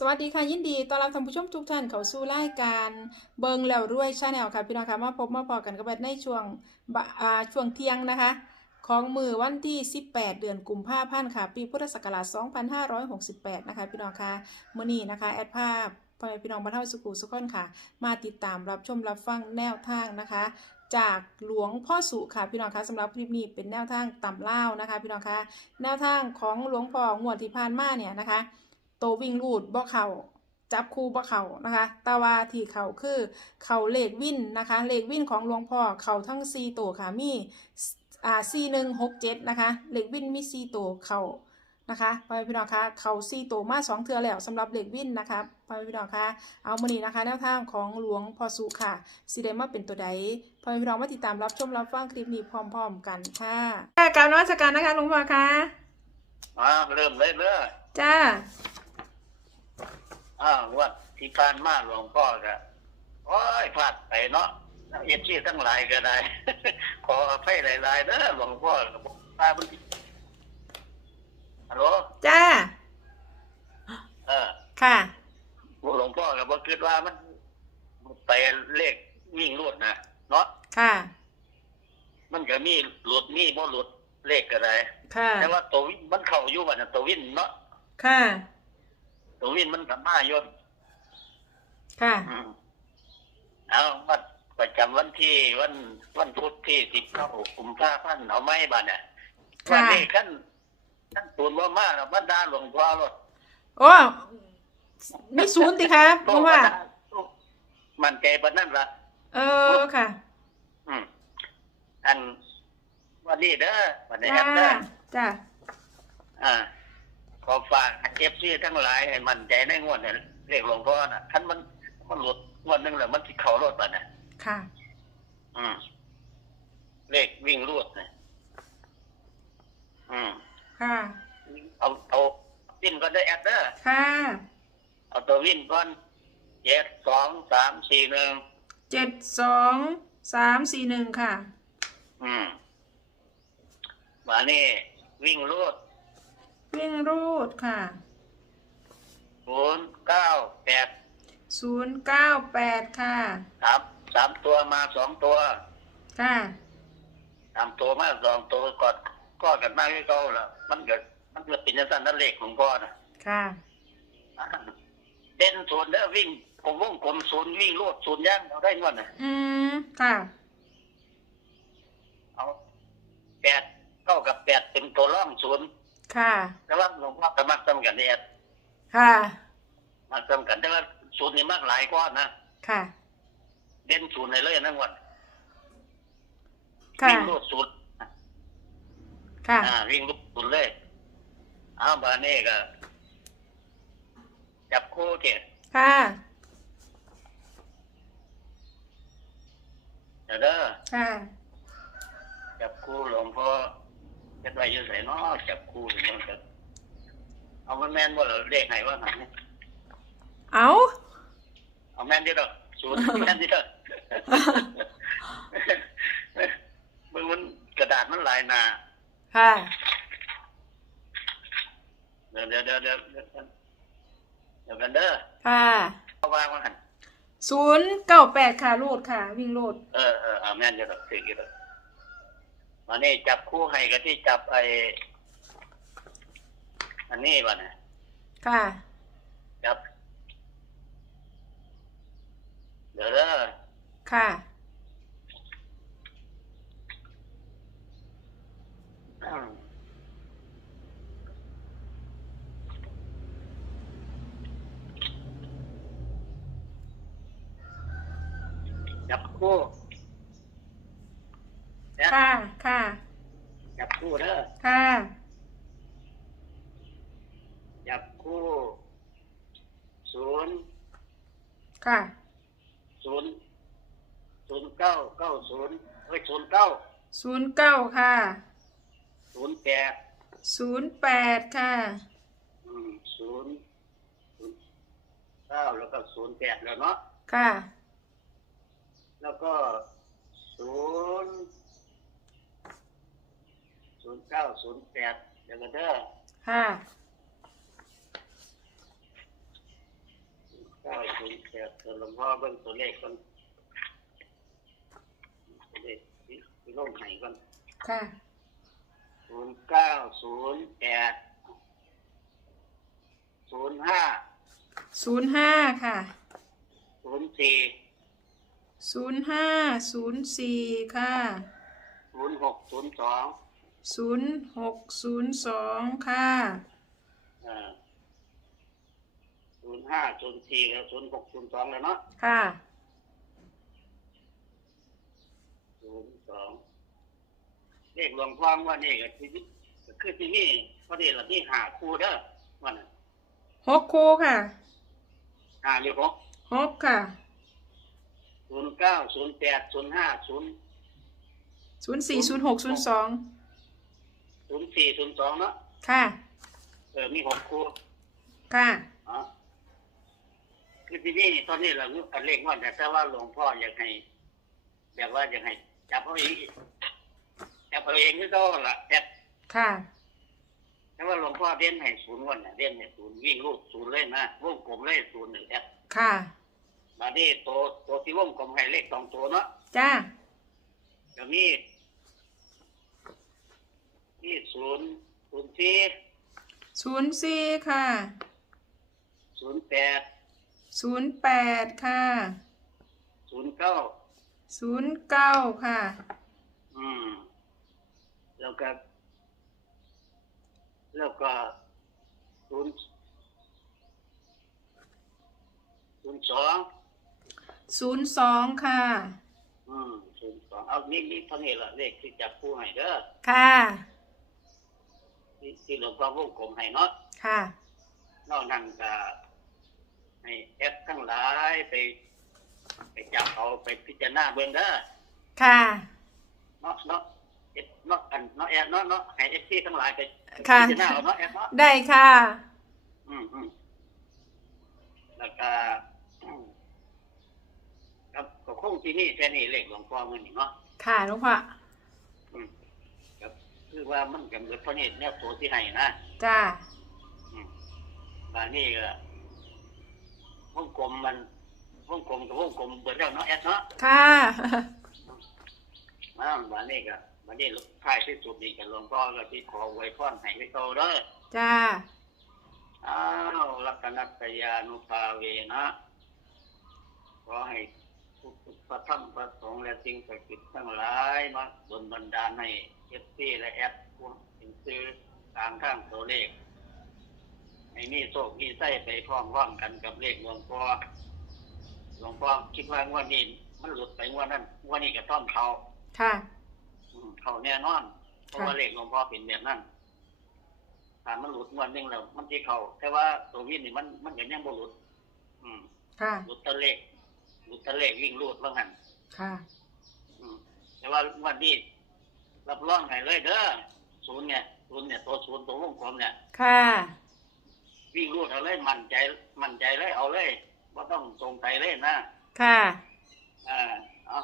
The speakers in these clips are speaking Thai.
สวัสดีค่ะยินดีต้อนรับท่านผู้ชมทุกท่านเข้าสู่รายการเบิงแล้วรวยชาแนลค่ะพี่น้องค่ะมาพบมาพอกันกับแบบในช่วงบ่อ่าช่วงเที่ยงนะคะ ของมือวันที่ 18 เดือนกุมภาพันธ์ค่ะ ปีพุทธศักราช2568 นะคะพี่น้องค่ะมื้อนี้นะคะแอดภาพพ่อแม่พี่น้องบรรเทาสุขุสุขคนค่ะ มาติดตามรับชมรับฟังแนวทางนะคะ จากหลวงพ่อสุค่ะพี่น้องคะสำหรับคลิปนี้เป็นแนวทางตำเล่านะคะ พี่น้องคะแนวทางของหลวงพ่องวดที่ผ่านมาเนี่ยนะคะ โตววิ่งรูดบ่เข่าจับคู่บ่เข่านะคะแตาวาที่เข่าคือเข่าเลขวินนะคะ เลขวินของหลวงพ่อเข่าทั้ง4ตัวค่ะมีอ่า4 1 6 7นะคะ เลขวินมี4ตัวเข่านะคะพ่อแม่พี่น้องคะเข่า4ตัวมา2เทื่อแล้วสำหรับเลขวินนะคะพ่อแม่พี่น้องคะเอามื้อนี้นะคะแนวทางของหลวงพ่อสุค่ะสิได้มาเป็นตัวใดพ่อแม่พี่น้องมาติดตามรับชมรับฟังคลิปนี้พร้อม ๆ กันค่ะกรารนวัตการนะคะหลวงพ่อคะอ่าเริ่มเลยเด้อจ้า อ่าวัดที่ผ่านมาหลวงพ่อก็โอ้ยพลาดไปเนาะเอฟซีทั้งหลายก็ได้ ขออภัยหลายๆเด้อหลวงพ่อก็บอกว่ามันฮัลโหลจ้า เออ ค่ะ หลวงพ่อก็บอกคิดว่ามัน ไปเลขวิ่งรวดนะเนาะ ค่ะ มันก็มีหลุดมีบ่หลุดเลขก็ได้ ค่ะ แต่ว่าตัววินมันเข้าอยู่ว่าน่ะตัววินเนาะ ค่ะ ตัววินมันกลับมาอยู่ค่ะ อืมเอาวันประจำวันที่วันวันพุธที่สิบเก้ากุมภาพันธ์เอาไม้บ้านเนี่ยค่ะ วันนี้ขั้นขั้นตูนว่ามากบรรดาหลวงพ่อรถโอ้มีศูนย์ติคะเพราะว่า มันใจปานนั่นละ เออค่ะ อืม อันวันนี้เด้อวันนี้คจ้ารับเด้อจ้าอ่าขอฝาก เอฟซีทั้งหลายให้มันใจในงวดเนี่ยเรียกหลวงพ่อน่ะท่านมันมันหลุดงวดหนึงแล้วมันที่เขารถบ้านน่ะ ค่ะ อืม เลขวิ่งรวดนะอืม ค่ะ เอาเอาวิ่งก็ได้แอดเด้อค่ะ เอาตัววิ่งก่อนเจ็ดสองสามสี่หนึ่งเจ็ดสอง สาม สี่หนึ่งค่ะ อืมมานี่วิ่งรวดวิ่งรูดค่ะ ศูนย์เก้าแปดศูนย์เก้าแปดค่ะสามสามตัวมาสองตัวค่ะ สามตัวมาสองตัวกอดก็กันมากที่เขาละมันเกิดมันเกิดเป็นสั้นนั่นเลขของพ่อนะค่ะ เด่นศูนย์เด้อวิ่งผมวงกลมศูนย์วิ่งรวดศูนย์ย่างเอาได้งวดนะอืมค่ะ เอาแปดเก้ากับแปดเป็นตัวร่องศูนย์ค่ะแต่ว่าหลวงพ่อสมัครจำกันเนี่ย ค่ะมาจำกันแต่ว่าศูนย์นี่มากหลายก้อนนะค่ะเด่นศูนย์ในเลยนั่งวันค่ะวิ่งรูดศูนย์ค่ะอ่าวิ่งรูดศูนย์เลยเอาบาเน่ก็จับคู่เถอะค่ะเดี๋ยวเด้อค่ะจับคู่หลวงพ่อจะไปอยืนใส่นอจับคู่ถึงมันจะ เอามันแม่นว่าเลขไหนว่าหันเนี่ยเอาเอาแม่นดิเด้อศูนย์แม่นดิเด้อมึงมันกระดาษมันหลายหนาค่ะเดี๋ยวเดี๋ยวเดี๋ยวเดี๋ยวเดี๋ยวเดี๋ยวกันเด้อค่ะเอาวางมาหันศูนย์เก้าแปดค่ะรูดค่ะ วิ่งรูดเออเออเอาแม่นเดี๋ยวเราสิ่งนี้เลยมานี่จับคู่ให้กันที่จับไอ้ อันนี้วะเนี่ยค่ะจับเดี๋ยวเด้อค่ะอืมจับคู่เนี่ยค่ะ ค่ะจับคู่เด้อค่ะ จับ คู่ศูนย์ค่ะศูนย์ศูนย์เก้าเก้าศูนย์เฮ้ยศูนย์เก้าศูนย์เก้าค่ะศูนย์แปดศูนย์แปดค่ะอืมศูนย์ศูนย์เก้าแล้วก็ศูนย์แปดแล้วเนาะค่ะแล้วก็ศูนย์ศูนย์เก้าศูนย์แปดเดี๋ยวกันเด้อค่ะ ก้าศูนย์แปดหลวงพ่อเบิ่งตัวเลขก่อนตัวเลขที่ที่ลงให้ก่อนค่ะศูนย์เก้าศูนย์แปดศูนย์ห้าศูนย์ห้าค่ะศูนย์สี่ศูนย์ห้าศูนย์สี่ค่ะศูนย์หกศูนย์สองศูนย์หกศูนย์สองค่ะ ศูนย์ห้าศูนย์สี่แล้วศูนย์หกศูนย์สองแล้วเนาะค่ะศูนย์สองเลขหลวงพ่อว่านี่ก็คือก็คือที่นี่พอดีละที่หาคู่เด้อว่าน่ะหกคู่ค่ะหาหรือหกหกค่ะศูนย์เก้าศูนย์แปดศูนย์ห้าศูนย์ศูนย์สี่ศูนย์หกศูนย์สองศูนย์สี่ศูนย์สองเนาะค่ะ เออมีหกคู่ค่ะ อ๋อ คือที่นี่ตอนนี้เราอันเลขว่าแต่ว่าหลวงพ่ออยากให้แบบว่าอยากให้จับเอาเองจับเอาเองคือก็ละแต่ค่ะแต่ว่าหลวงพ่อเล่นให้ศูนย์วันน่ะเล่นให้ศูนย์วิ่งลูกศูนย์เลยนะวงกลมเลยศูนย์หนึ่งแอปค่ะมาดีตัวตัวที่วงกลมให้เลขสองตัวเนาะจ้าเดี๋ยวนี้นี่ศูนย์ศูนย์สี่ศูนย์สี่ค่ะศูนย์แปด ศูนย์แปดค่ะศูนย์เก้าศูนย์เก้าค่ะ อืม แล้วก็ แล้วก็ศูนย์ศูนย์สองศูนย์สองค่ะ อืมศูนย์สองเอานี่นี่เท่านี้ละเลขที่จับผู้ให้เด้อค่ะ ที่ที่หลวงพ่อวงกลมให้เนาะค่ะ นอกนั้นก็ ให้แอปทั้งหลายไป ไปจับเอาไปพิจารณาเบิ่งเด้อค่ะเนาะเนาะเอ็ดเนาะอันเนาะแอปเนาะเนาะให้เอฟซีทั้งหลายไปค่ะ พิจารณาเอาเนาะแอปเนาะได้ค่ะ อืมอืมแล้วก็อืมครับก็คงที่นี่แค่นี้เลขหลวงพ่อมันนี่เนาะค่ะหลวงพ่ออืมครับคือว่ามันกำเนิดเพราะนี่แนวตัวที่ให้นะจ้าอืมบานนี้ก็ วงกลมมันวงกลมกับวงกลมเบิดแล้วเนาะแอดเนาะค่ะมาบานนี้ก็บานนี้ลูกท้ายที่สุดนี่กับหลวงพ่อก็ที่ขอไว้พรให้ไว้โตเด้อจ้าอ้าวรัตนัตยานุภาเวนะขอให้ทุกพระธรรมพระสงฆ์และสิ่งศักดิ์สิทธิ์ทั้งหลายมาบนบันดาลให้เอฟซีและแอดพวกเป็นซื้อตามข้างตัวเลข ให้มีโชคมีไส้ไปพร้อมๆกันกับเลขหลวงพ่อหลวงพ่อคิดว่างวดนี้มันหลุดไปงวดนั้นงวดนี้ก็ต้องเขาค่ะอืมเขาแน่นอนเพราะว่าเลขหลวงพ่อเป็นแบบนั้นถ้ามันหลุดงวดหนึงแล้วมันที่เขาแต่ว่าตัววินนี่มันมันก็ยังบ่หลุด อืม ค่ะ หลุดแตะเลขหลุดแตะเลขวิ่งรูดว่างั้น ค่ะ อืมแต่ว่างวันนี้รับรองให้เลยเด้อศูนย์เนี่ยศูนย์เนี่ยตัวศูนย์ตัววงกลมเนี่ยค่ะ วิ่งรูดเอาเลยมั่นใจ มั่นใจเลยเอาเลยว่าต้องตรงใจเลยนะค่ะอ่าเอา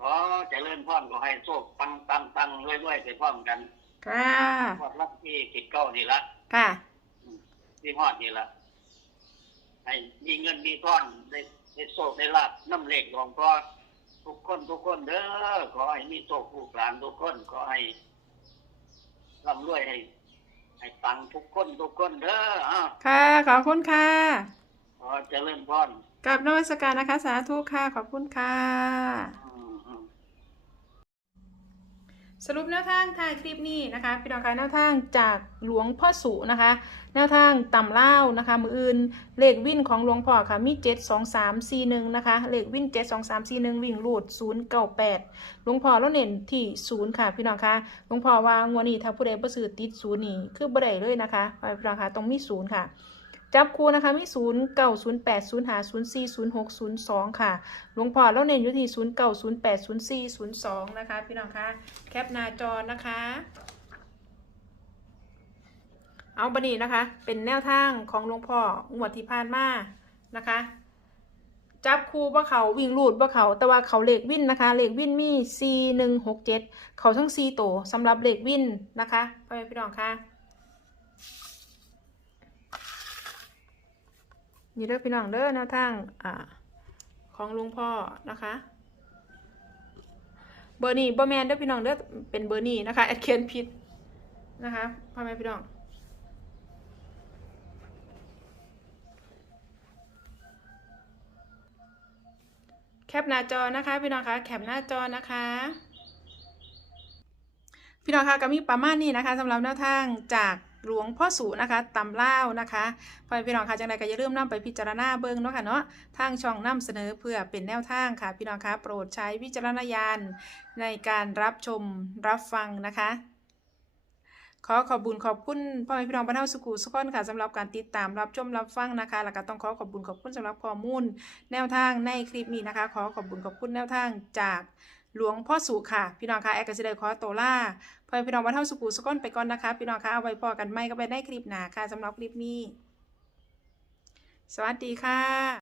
ขอเจริญพรก็ให้โชคปังปังปังรวยรวยไปพร้อมกันค่ะพอดรับที่สิบเก้านี่ละค่ะที่ฮอดนี่ละให้มีเงินมีทอนได้ได้โชคได้ลาบน้ำเหล็กหลวงพ่อทุกคนทุกคนเด้อขอให้มีโชคผู้หลานทุกคนขอให้ร่ำรวยให้ ให้ปังทุกคนทุกคนเด้ออ้าวค่ะ ขอบคุณค่ะขอเจริญพร กับนวัตการนะคะ สาธุค่ะ ขอบคุณค่ะ อืมอืม สรุปแนวทางถ่ายคลิปนี้นะคะพี่น้องคะแนวทางจากหลวงพ่อสุนะคะ แนวทางต่ำเล่านะคะ มืออื่นเลขวิ่นของหลวงพ่อค่ะมีเจ็ดสองสามสี่หนึ่งนะคะเลขวิ่นเจ็ดสองสามสี่หนึ่งวิ่งรูดศูนย์เก้าแปดหลวงพ่อแล้วเน้นที่ศูนย์ค่ะพี่น้องคะหลวงพ่อว่างวดนี้ถ้าผู้ใดประสือติดศูนย์นี่คือบ่ได้เลยนะคะพี่น้องคะต้องมีศูนย์ค่ะ จับคู่นะคะมีศูนย์เก้าศูนย์แปดศูนย์หาศูนย์สี่ศูนย์หกศูนย์สองค่ะหลวงพ่อแล้วเน้นอยู่ที่ศูนย์เก้าศูนย์แปดศูนย์สี่ศูนย์สองนะคะพี่น้องคะแคปหน้าจอนะคะ เอาบันนี้นะคะ เป็นแนวทางของหลวงพ่องวดที่ผ่านมานะคะจับคู่ว่าเขาวิ่งรูดว่าเขาแต่ว่าเขาเลขวินนะคะเลขวินมี C หนึ่งหกเจ็ดเขาทั้ง C โตสำหรับเลขวินนะคะพ่อแม่พี่น้องค่ะ นี่เด้อพี่น้องเด้อแนวทางอ่าของลุงพ่อนะคะเบอร์นี้บ่แมนเด้อพี่น้องเด้อเป็นเบอร์นี้นะคะแอดเคนผิดนะคะพ่อแม่พี่น้องแคปหน้าจอนะคะพี่น้องคะแคปหน้าจอนะคะ พี่น้องคะก็มีประมาณนี้นะคะสำหรับแนวทางจาก หลวงพ่อสูนะคะตำเล่านะคะพ่อพี่น้องคะจังใดก็อย่าลืมนำไปพิจารณาเบิ่งเนาะค่ะเนาะทางช่องนำเสนอเพื่อเป็นแนวทางค่ะ พี่น้องคะโปรดใช้วิจารณญาณในการรับชมรับฟังนะคะ ขอขอบคุญขอบคุณพ่อแม่พี่น้องบ้านเฮาสุขุสุขคนค่ะสำหรับการติดตามรับชมรับฟังนะคะแล้วก็ต้องขอขอบคุญขอบคุณสำหรับข้อมูล แนวทางในคลิปนี้นะคะ ขอขอบคุณขอบคุณแนวทางจาก หลวงพ่อสุค่ะ พี่น้องคะแอร์กสิเดคอโตล่าเพื่อพี่น้องมานเฮาสุกูสก้นไปก่อนนะคะ พี่น้องคะเอาไว้พอกันไม่ก็ไปได้คลิปหนาค่ะสำหรับคลิปนี้ สวัสดีค่ะ